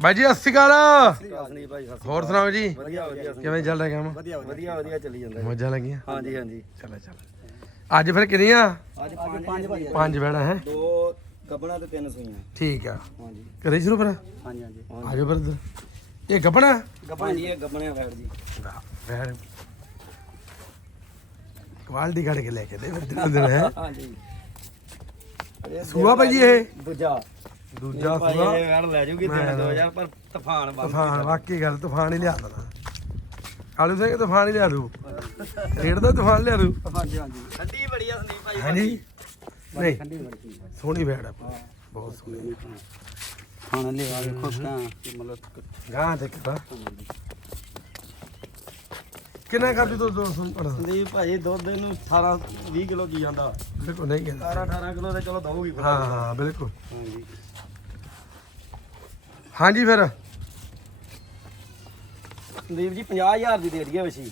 ਬਾਈ ਜੀ ਸਤਿ ਸ਼੍ਰੀ ਅਕਾਲ। ਨਹੀਂ ਭਾਈ ਸਤਿ ਹੋਰ ਸੁਣਾਓ ਜੀ? ਵਧੀਆ ਵਧੀਆ ਕਿਵੇਂ ਚੱਲ ਰਿਹਾ ਕੰਮ? ਵਧੀਆ ਵਧੀਆ ਵਧੀਆ ਚੱਲੀ ਜਾਂਦਾ। ਮੌਜਾਂ ਲੱਗੀਆਂ? ਹਾਂਜੀ ਹਾਂਜੀ। ਚਲੋ ਚਲੋ। ਅੱਜ ਫਿਰ ਕਿੰਨੀਆਂ? ਅੱਜ ਪੰਜ ਭਾਈ ਪੰਜ ਬੈਣਾ ਹੈ? ਦੋ ਗੱਬਣਾ ਤੇ ਤਿੰਨ ਸੂਈਆਂ। ਠੀਕ ਆ। ਹਾਂਜੀ। ਕਰੇ ਸ਼ੁਰੂ ਫਿਰ? ਹਾਂਜੀ ਹਾਂਜੀ। ਆਜੋ ਫਿਰ ਇੱਧਰ। ਇਹ ਗੱਬਣਾ? ਗੱਬਣਾ ਜੀ ਇਹ ਗੱਬਣਿਆ ਫੈੜ ਜੀ ਵੈਰ ਕੁਆਲਿਟੀ ਕੱਢ ਕੇ ਲੈ ਕੇ ਦੇ ਫਿਰ ਦਿਨ ਦਿਨ ਹੈ? ਹਾਂਜੀ। ਸੂਆ ਭਾਜੀ ਇਹ? ਦੂਜਾ। ਦੂਜਾ ਭਾਈ ਸੂਆ ਇਹ ਗੱਲ ਲੈ ਜੂਗੀ ਮੈਂ- 2000 ਪਰ ਤੂਫਾਨ ਬੰਦ ਤੂਫਾਨ ਵਾਕਈ ਗੱਲ ਤੂਫਾਨ ਹੀ ਲਿਆ ਦੇਣਾ। ਆਲੂ ਸਿੰਘ ਤੂਫਾਨ ਹੀ ਲਿਆ ਦੂ। ਰੇਡ ਦਾ ਤੂਫਾਨ ਲਿਆ ਦੂ। ਹਾਂਜੀ ਹਾਂਜੀ। ਠੰਡੀ ਬੜੀ ਆ ਸੰਦੀਪ ਭਾਈ ਹਾਂਜੀ। ਨਹੀਂ ਠੰਡੀ ਬੜੀ ਸੋਹਣੀ ਬੈੜ ਆ। ਬਹੁਤ ਸੋਹਣੀ। ਖਾਣ ਲਈ ਆ ਵੇਖੋ ਤਾਂ ਮਤਲਬ ਗਾਂ ਤੇ ਕਿਤਾ ਕਿੰਨਾ ਕਰ ਦੂ ਦੋ ਸੁਣ ਪੜਾ ਸੰਦੀਪ ਭਾਈ ਦੁੱਧ ਨੂੰ 18 20 ਕਿਲੋ ਕੀ ਜਾਂਦਾ। ਬਿਲਕੁਲ ਨਹੀਂ ਕਹਿੰਦਾ। 18 18 ਕਿਲੋ ਤੇ ਚਲੋ ਦਊਗੀ। ਹਾਂ ਹਾਂ ਬਿਲਕੁਲ। ਹਾਂਜੀ। ਹਾਂਜੀ ਫਿਰ। ਸੰਦੀਪ ਜੀ 50000 ਦੀ ਦੇ ਦਈਏ ਵਸੀ।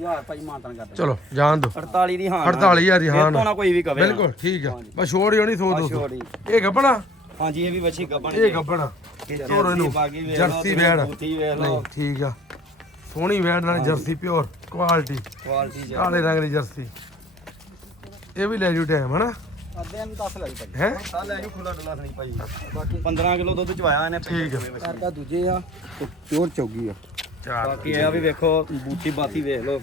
ਯਾਰ ਭਾਈ ਮਾਨਤਨ ਕਰ ਚਲੋ ਜਾਣ ਦੋ 48 ਦੀ ਹਾਂ 48000 ਦੀ ਹਾਂ ਇਹ ਤੋਂ ਨਾ ਕੋਈ ਵੀ ਕਵੇ। ਨਾ। ਬਿਲਕੁਲ ਠੀਕ ਆ। ਹਾਂਜੀ। ਬਸ ਛੋੜ ਹੀ ਹੋਣੀ ਸੋ ਦੋ। ਇਹ ਗੱਬਣਾ? ਹਾਂਜੀ ਇਹ ਵੀ ਵਸੀ ਗੱਬਣ ਇਹ ਗੱਬਣਾ ਤੋਰੋ ਇਹਨੂੰ। ਜਰਸੀ ਵੈੜ ਵੇਖ ਨਹੀਂ ਲਓ ਠੀਕ ਆ। ਸੋਹਣੀ ਵੈੜ ਨਾਲ ਜਰਸੀ ਪਿਓਰ ਕੁਆਲਿਟੀ। ਕੁਆਲਿਟੀ ਕਾਲੇ ਰੰਗ ਦੀ ਜਰਸੀ। ਇਹ ਵੀ ਲੈ ਜੂ ਟਾਈਮ ਹਨਾ? ਅੱਧੇ ਨੂੰ 10 ਲੱਗ ਭਾਈ ਹੈ? ਤਾਂ ਲੈ ਜੂ ਖੁੱਲਾ ਡੁੱਲਾ ਨਹੀਂ ਭਾਈ ਬਾਕੀ 15 ਕਿਲੋ ਦੁੱਧ ਚਵਾਇਆ ਇਹਨੇ ਠੀਕ ਆ। ਕਰਦਾ ਦੂਜੇ ਆ ਪਿਓਰ ਚੌਗੀ ਆ। ਚਾਰ ਬਾਕੀ ਇਹ ਆ ਵੀ ਵੇਖੋ ਬੂਟੀ ਬਾਤੀ ਵੇਖ ਲਓ।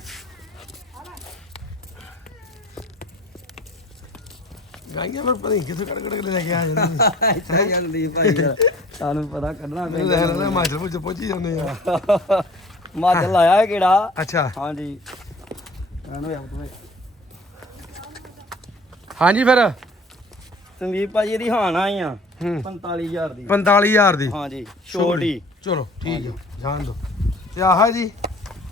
ਗਾਈਆਂ ਪਰ ਪਤਾ ਨਹੀਂ ਕਿੱਥੇ ਕੜ ਕੜ ਕੇ ਲੈ ਕੇ ਆ ਜਾਂਦੇ ਇੱਥੇ ਗੱਲ ਨਹੀਂ ਭਾਈ ਤੁਹਾਨੂੰ ਪਤਾ ਕੱਢਣਾ ਨੇ ਲੈ ਲੈ ਮਾਜਰ ਪੁੱਜ ਪਹੁੰਚੀ ਜਾਂਦੇ ਆ। ਮੱਝ ਲਾਇਆ ਹੈ ਕਿਹੜਾ? ਅੱਛਾ। ਹਾਂਜੀ। ਇਹਨੂੰ ਆਪ ਤੋਂ ਹਾਂਜੀ ਫਿਰ। ਸੰਦੀਪ ਭਾਜੀ ਇਹਦੀ ਹਾਨ ਆਈ ਆ। ਹੂੰ। 45000 ਦੀ। 45000 ਦੀ। ਹਾਂਜੀ ਛੋਟੀ। ਚਲੋ ਠੀਕ ਆ। ਜਾਣ ਦੋ ਤੇ ਆਹ ਜੀ।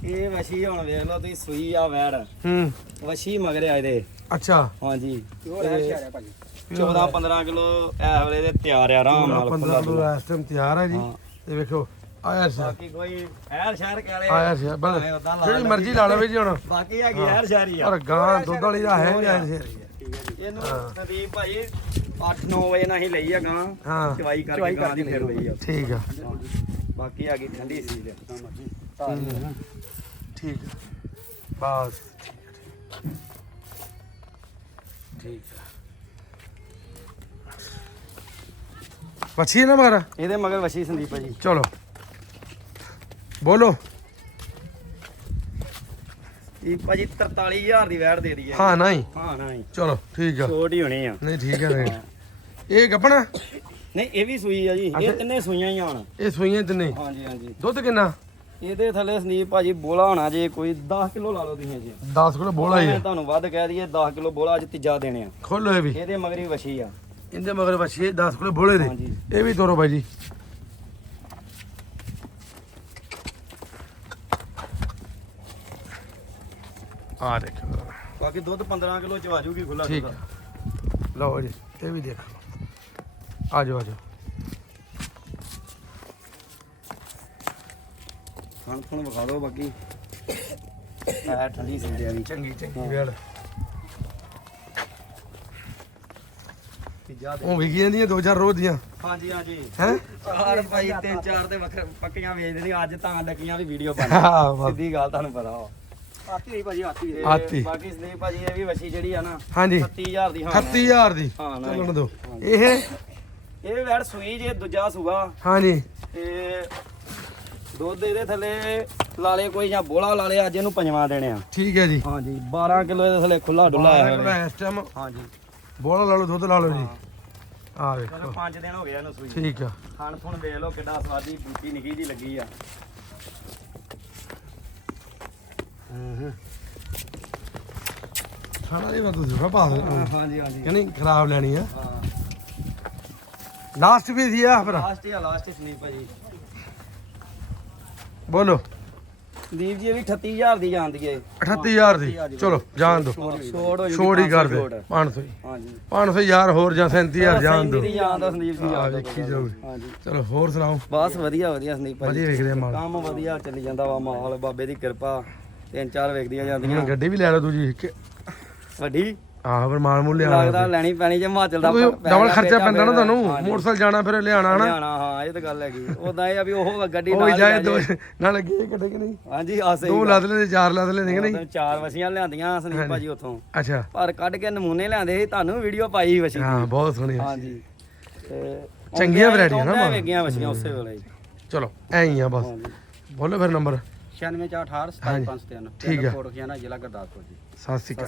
ਇਹ ਵਸ਼ੀ ਹੁਣ ਵੇਖ ਲਓ ਤੁਸੀਂ ਸੂਈ ਆ ਵੈੜ। ਹੂੰ। ਵਸ਼ੀ ਮਗਰ ਆਏ ਦੇ ਅੱਛਾ। ਹਾਂਜੀ ਪਿਓਰ ਹੈ ਸ਼ਿਆਰਿਆ ਭਾਜੀ। 14 15 ਕਿਲੋ ਇਹ ਵੇਲੇ ਦੇ ਤਿਆਰ ਆ ਆਰਾਮ ਨਾਲ 15 ਖੁੱਲਾ ਕਿਲੋ ਇਸ ਟਾਈਮ ਤਿਆਰ ਹੈ ਜੀ। ਹਾਂ। ਤੇ ਵੇਖੋ ਆਇਆ ਸੀ। ਬਾਕੀ ਕੋਈ ਐਰ ਸ਼ਹਿਰ ਕਹਿ ਲੈ ਆਇਆ ਸੀ ਬਲ ਭਾਵੇਂ ਉੱਦਾਂ ਲਾ ਜਿਹੜੀ ਲਓ। ਮਰਜ਼ੀ ਲਾ ਲਵੇ ਜੀ ਹੁਣ। ਬਾਕੀ ਹੈਗੀ ਐਰ ਸ਼ਹਿਰੀ ਆ। ਪਰ ਗਾਂ ਦੁੱਧ ਵਾਲੀ ਦਾ ਹੈ ਜਾਂ। ਸ਼ੇਰੀ ਇਹਨੂੰ ਸੰਦੀਪ ਭਾਈ 8-9 ਵਜੇ ਨਾਲ ਹੀ ਲਈ ਆ ਗਾਂ। ਹਾਂ। ਚਵਾਈ ਕਰਕੇ ਗਾਂ ਦੀ ਫਿਰ ਲਈ ਆ। ਠੀਕ ਆ। ਬਾਕੀ ਆ ਗਈ ਠੰਡੀ ਸੀ ਜੇ ਠੀਕ ਆ। ਬਸ। ਠੀਕ ਆ। ਪਛੀ ਨਾ ਮਗਰ? ਇਹਦੇ ਮਗਰ ਵਸ਼ੀ ਸੰਦੀਪ ਭਾਜੀ ਚਲੋ। ਬੋਲੋ। ਇਹ ਭਾਜੀ 43000 ਦੀ ਵੈਟ ਦੇ ਦਈਏ। ਹਾਂ ਨਹੀਂ। ਹਾਂ ਨਹੀਂ। ਚਲੋ ਠੀਕ ਆ। ਛੋਟ ਹੀ ਹੋਣੀ ਆ। ਨਹੀਂ ਠੀਕ ਹੈ। ਰੇਟ ਇਹ ਗੱਪਣਾ? ਨਹੀਂ ਇਹ ਵੀ ਸੂਈ ਆ ਜੀ। ਇਹ ਤਿੰਨੇ ਸੂਈਆਂ ਹੀ ਆਣ ਇਹ ਸੂਈਆਂ ਤੇ ਨਹੀਂ ਹਾਂਜੀ ਹਾਂਜੀ। ਦੁੱਧ ਕਿੰਨਾ? ਇਹਦੇ ਥੱਲੇ ਸੰਦੀਪ ਭਾਜੀ ਬੋਲਾ ਹੋਣਾ ਜੇ ਕੋਈ 10 ਕਿਲੋ ਲਾ ਲਓ ਤੁਸੀਂ ਜੀ 10 ਕਿਲੋ ਬੋਲਾ ਹੀ ਮੈਂ ਹੈ ਤੁਹਾਨੂੰ ਵੱਧ ਕਹਿ ਦਈਏ 10 ਕਿਲੋ ਬੋਲਾ ਅੱਜ ਤੀਜਾ ਦੇਣੇ ਆ। ਖੋਲੋ ਇਹ ਵੀ। ਇਹਦੇ ਮਗਰ ਵਸ਼ੀ ਆ। ਇਹਦੇ ਮਗਰ ਬੱਚੇ 10 ਕਿਲੋ ਬੋਲੇ ਦੇ। ਇਹ ਵੀ ਤੋਰੋ ਬਾਈ ਆ ਦੇਖੋ। ਬਾਕੀ ਦੁੱਧ 15 ਕਿਲੋ ਚਵਾ ਜੂਗੀ ਖੁੱਲਾ ਠੀਕ ਆ ਲਓ ਜੀ ਇਹ ਵੀ ਦੇਖੋ। ਆ ਜਾਓ ਆ ਜਾਓ। ਖਾਣ ਖੁਣ ਵਿਖਾ ਦਿਓ ਬਾਕੀ। ਐ ਠੰਡੀ ਸਿੰਦੇ ਵਾਲੀ ਚੰਗੀ ਚੰਗੀ ਵੇਲ। ਤੀਜਾ ਦੇ। ਉਹ ਵਿਕੀ ਜਾਂਦੀਆਂ ਦੋ ਚਾਰ ਰੋਜ਼ ਦੀਆਂ। ਹਾਂਜੀ ਹਾਂਜੀ। ਹੈ? ਚਾਰ ਭਾਈ ਤਿੰਨ ਚਾਰ ਤੇ ਵੱਖਰੇ ਪੱਕੀਆਂ ਵੇਚਦੇ ਨੇ ਅੱਜ ਤਾਂ ਲੱਗੀਆਂ ਵੀ ਵੀਡੀਓ ਬਣਾ। ਸਿੱਧੀ ਗੱਲ ਤੁਹਾਨੂੰ ਪਤਾ ਵਾ। ਆਤੀ ਹੋਈ ਭਾਜੀ ਆਤੀ ਆਤੀ। ਬਾਕੀ ਸੰਦੀਪ ਭਾਜੀ ਇਹ ਵੀ ਵਸ਼ੀ ਜਿਹੜੀ ਆ ਨਾ ਹਾਂਜੀ। 30000 ਦੀ ਹਾਂ। 38000 ਦੀ। ਹਾਂ, ਨਾ। ਚੱਲਣ ਦੋ ਇਹ? ਇਹ ਵੈੜ ਸੂਈ ਜੇ ਦੂਜਾ ਸੂਗਾ ਹਾਂਜੀ। ਤੇ ਦੁੱਧ ਇਹਦੇ ਥੱਲੇ ਲਾਲੇ ਕੋਈ ਜਾਂ ਬੋਲਾ ਲਾਲੇ ਅੱਜ ਇਹਨੂੰ ਪੰਜਵਾਂ ਦੇਣੇ ਆ। ਠੀਕ ਹੈ ਜੀ। ਹਾਂਜੀ 12 ਕਿਲੋ ਇਹਦੇ ਥੱਲੇ ਖੁੱਲਾ ਡੁੱਲਾ ਬਾਰਾਂ ਹੈ ਕਿਲੋ ਇਸ ਟਾਈਮ ਹਾਂਜੀ। ਬੋਲਾ ਲਾ ਲਓ ਦੁੱਧ ਲਾ ਲਓ ਜੀ। ਆ ਚਲੋ ਵੇਖੋ। 5 ਦਿਨ ਹੋ ਗਏ ਇਹਨੂੰ ਸੂਈ ਠੀਕ ਆ। ਖਾਣ ਖੁਣ ਵੇਖ ਲਓ ਕਿੱਡਾ ਸਵਾਦੀ ਬੂਟੀ ਨਿੱਕੀ ਜੀ ਲੱਗੀ ਆ। ਖਾਣਾ ਨਹੀਂ ਮੈਂ ਤੁਸੀਂ ਪਾ ਦੇ ਹਾਂਜੀ ਹਾਂਜੀ। ਕਿ ਨਹੀਂ ਖਰਾਬ ਲੈਣੀ ਆ। ਹਾਂ। ਲਾਸਟ ਵੀ ਸੀ ਆ ਫਿਰ? ਲਾਸਟ ਹੀ ਆ ਲਾਸਟ ਹੀ ਸੰਦੀਪ ਭਾਜੀ। ਬੋਲੋ। ਦੀਪ ਜੀ ਇਹ ਵੀ 38000 ਦੀ ਜਾਂਦੀ ਏ। 38000 ਦੀ। ਚਲੋ ਜਾਣ ਦੋ। ਛੋੜ ਹੋ ਜੂਗੀ ਛੋੜ ਹੀ ਕਰ ਦੇ। 500 500 ਹੀ। ਹਾਂਜੀ। 500 ਯਾਰ ਹੋਰ ਜਾਂ 37000 ਜਾਣ ਦੋ। ਸੰਦੀਪ ਜੀ ਆ ਵੇਖੀ ਹਾਂਜੀ। ਚਲੋ ਹੋਰ ਸੁਣਾਓ? ਬਸ ਵਧੀਆ ਵਧੀਆ ਸੰਦੀਪ ਭਾਜੀ। ਵਧੀਆ ਵੇਖਦੇ ਆ ਮਾਲ ਕੰਮ ਵਧੀਆ ਚੱਲੀ ਜਾਂਦਾ ਵਾ ਮਾਹੌਲ। ਬਾਬੇ ਦੀ ਕਿਰਪਾ। ਤਿੰਨ ਚਾਰ ਵੇਖਦੀਆਂ ਜਾਂਦੀਆਂ। ਹੁਣ ਗੱਡੀ ਵੀ ਲੈ ਲਓ ਦੂਜੀ। ਵੱਡੀ? ਆਹ ਫਿਰ ਮਾਲ ਮੂਲ ਲਿਆਣਾ ਲੱਗਦਾ ਲੈਣੀ ਪੈਣੀ ਜੇ ਹਿਮਾਚਲ ਦਾ ਡਬਲ ਖਰਚਾ ਪੈਂਦਾ ਨਾ। ਤੁਹਾਨੂੰ। ਮੋਟਰਸਾਈਕਲ ਜਾਣਾ ਫਿਰ ਲਿਆਣਾ ਹਨਾ? ਲਿਆਉਣਾ, ਹਾਂ ਇਹ ਤਾਂ ਗੱਲ ਹੈਗੀ। ਉਦਾਂ ਇਹ ਆ ਵੀ ਉਹ ਗੱਡੀ ਉਹ ਨਾਲ ਹੀ ਜਾਏ ਦੋ। ਨਾਲ ਲੱਗੇ ਕੱਢੇ ਕਿ ਨਹੀਂ? ਹਾਂਜੀ ਆ ਸਹੀ ਦੋ ਲੱਦ ਲੈਂਦੇ ਚਾਰ ਲੱਦ ਲੈਂਦੇ ਕਿ ਨਹੀਂ? ਚਾਰ ਵਸੀਆਂ ਲਿਆਂਦੀਆਂ ਸੰਦੀਪ ਭਾਜੀ ਉੱਥੋਂ। ਅੱਛਾ। ਪਰ ਕੱਢ ਕੇ ਨਮੂਨੇ ਲਿਆਂਦੇ ਸੀ ਤੁਹਾਨੂੰ ਵੀਡੀਓ ਪਾਈ ਸੀ ਵਸੀ। ਹਾਂ ਬਹੁਤ ਸੋਹਣੀ ਆ। ਹਾਂਜੀ। ਤੇ ਚੰਗੀਆਂ variety ਆ ਨਾ ਮਾਂ। ਵੇਗੀਆਂ ਵਸੀਆਂ ਉਸੇ ਵੇਲੇ। ਹੀ। ਚਲੋ ਐਂ ਹੀ ਆ ਬਸ। ਹਾਂਜੀ। ਬੋਲੋ ਫਿਰ ਨੰਬਰ। 9648 ਹਾਂਜੀ। 7503 ਠੀਕ ਆ। ਕੋਟ ਖਿਆਣਾ ਜ਼ਿਲ੍ਹਾ ਗੁਰਦਾਸਪੁਰ ਜੀ ਸਤਿ ਸ਼੍ਰੀ ਅਕਾਲ